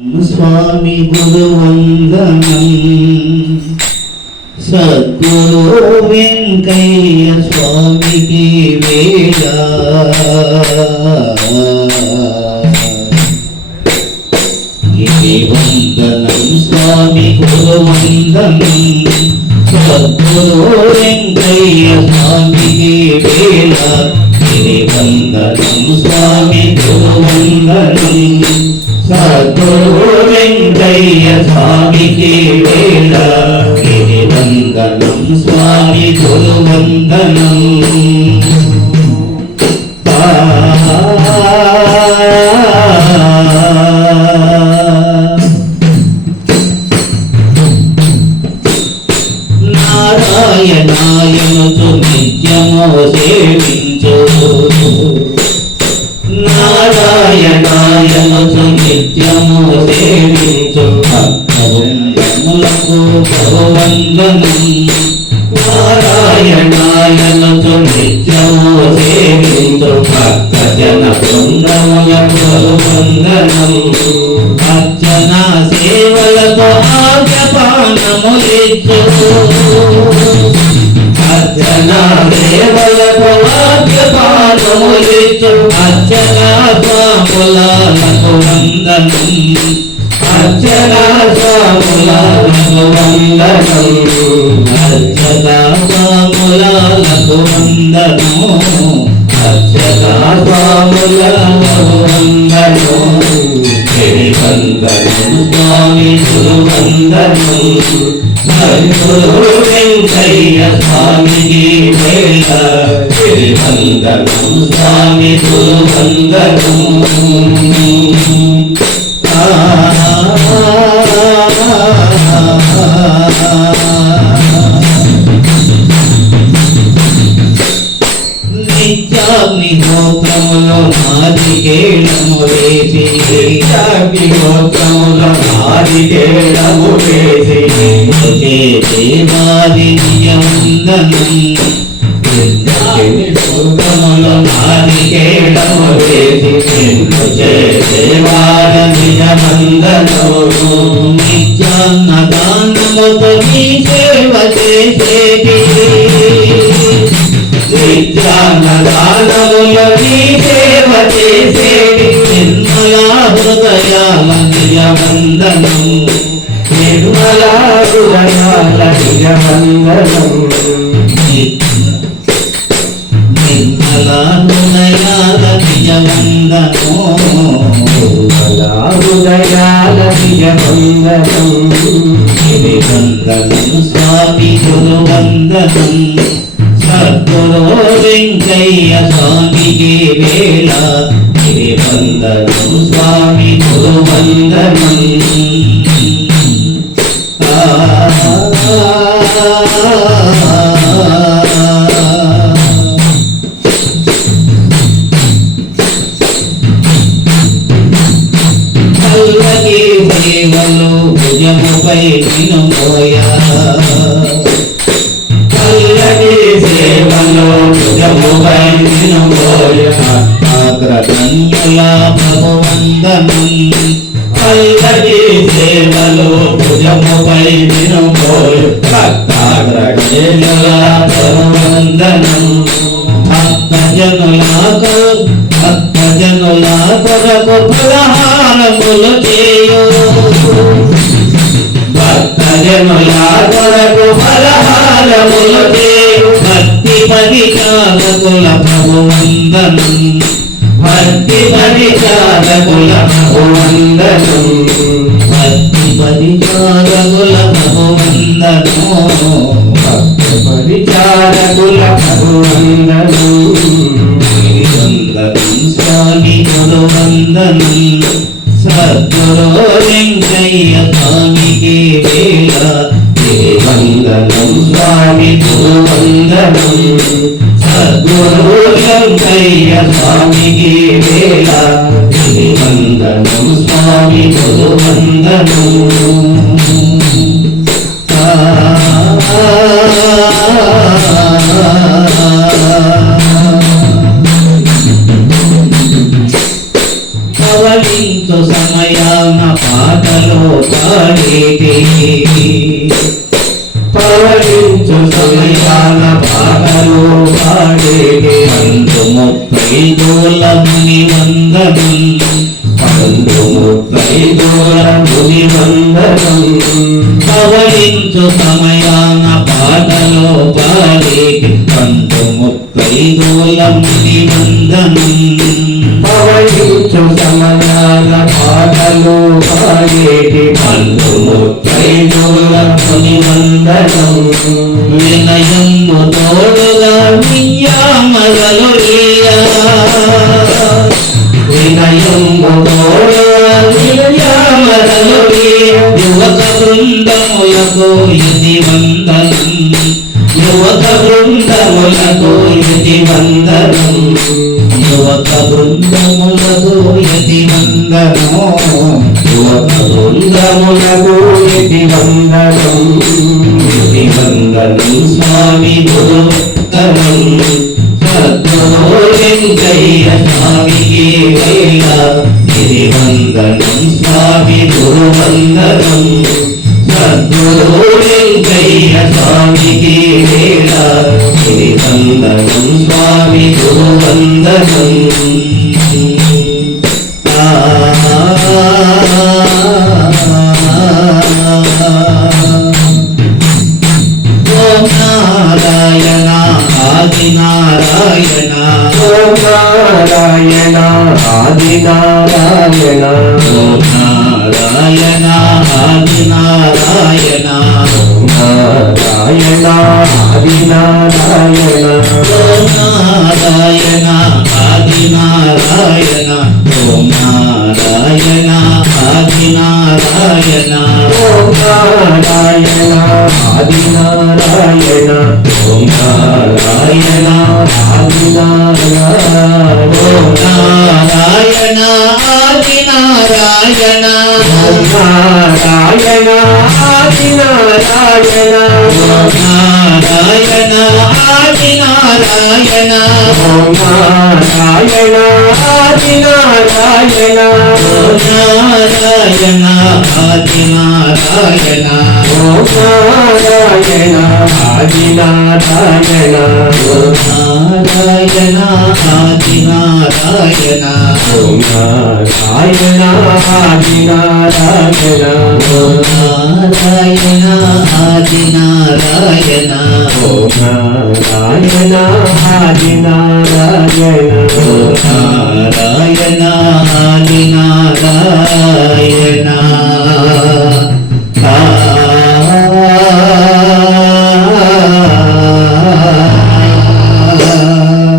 స్వామి గురువందనం. సద్గురు వెంకయ్య స్వామికి వేళ వందనం స్వామి గురువందనం. సద్గురు వెంకయ్య స్వామికి వేళ గిరి వందనం స్వామికి వేళ వందనం స్వామి గురువందనం నారాయణాయనుచు భక్తములకు భగవందనం నిత్యము సేవించు భక్త జన బృందములకు భగవందనం అర్చన సేవలతో ఆజ్ఞపానములిచ్చు అర్చన సేవలకు ఆజ్ఞపానములిచ్చు అర్చన స్వాములకు వందనం. అర్చన స్వాములకు వందనం అర్చన స్వాములకు వందనము అర్చన స్వాములకు వందనము గిరి వందనం స్వామి గురువందనం వెంకయ్య స్వామికి వేళ గిరి స్వామి గురువందనం నిత్యాగ్నిహోత్రములో నాదికేళము వేసి ఒకే దేవాది నియమందనం నిత్యాగ్నిహోత్రములో నాదికేళము వేసి ఒకే దేవాది నియమందనము నిత్యాన్నదానముతో నీ సేవ చేసేటి నిత్యాన్నదానముల నీ సేవ చేసేటి నిర్మలా వందనం నిజవందనం నిర్మలా హృదయాల నిజవందనం నిర్మలా హృదయాల నిజవందనో నిర్మలా హృదయాల ఇది వందనం స్వామి గురువందనం సద్గురు వెంకయ్య స్వామికి సంగమం పల్లకి సేవలు భుజముపై నినుమోయా పల్లకి సేవలు భుజముపై నినుమోయా అగ్రగణ్యుల భగవందనం పల్లకి సేవలు భుజముపై నినుమోయ భక్తాగ్రగణ్యుల భక్తజనుల కొరకు ఫలహారములు చేయు. భక్తజనుల కొరకు ఫలహారములు చేయు. భక్తి పరిచారకుల ప్రభువందనం. భక్తి పరిచారకుల ప్రభువందనం భక్తి పరిచారకుల ప్రభువందనో భక్తి పరిచారకుల ప్రభువందనం వందనం స్వామి గురువందనం సద్గురు వెంకయ్య స్వామికి వేళ గిరి వందనం స్వామి గురువందనం స్వామికి వేళ. వందనం స్వామి వందనం పాడేటి అందుము పైదోల సమయాన పాటలో పాడేటి అందుము పైదోల ముని వందనం కవలించు సమయాన పాటలో పాడేటి అందుము పైదోల ముని వందనం వినయంతో యువక బృందములకు యతి వందనం? యువక బృందములకు యతి వందనం? యువక బృందములకు ఇది వందనము యువక బృందములకు యతి వందనం? యతి వందనం స్వామి గురుత్తమం ഗോവിന്ദയ്യനാമികേ വൈന നിരിവന്ദനം സ്വാമി ഗുരുവന്ദനം സദ്ഗുരുവിന്ദയ്യനാമികേ വേള നിരിവന്ദനം സ്വാമി ഗുരുവന്ദനം నారాయణ ఓం నారాయణ ఆది నారాయణ ఓం నారాయణ ఆది నారాయణ నారాయణ ఆది నారాయణ నారాయణ. నారాయణ ఆది నారాయణ నారాయణ ఆది నారాయణ. నారాయణ ఆది నారాయణ. ఓం నారాయణ ఆది నారాయణ. నారాయణ ఆది నారాయణ. ఓం నారాయణ ఆది నారాయణ. నారాయణ ఆది నారాయణ. ఓం నారాయణ ఆది నారాయణ. నారాయణ ఆది నారాయణ. ఓ నారాయణ హరి నారాయణ.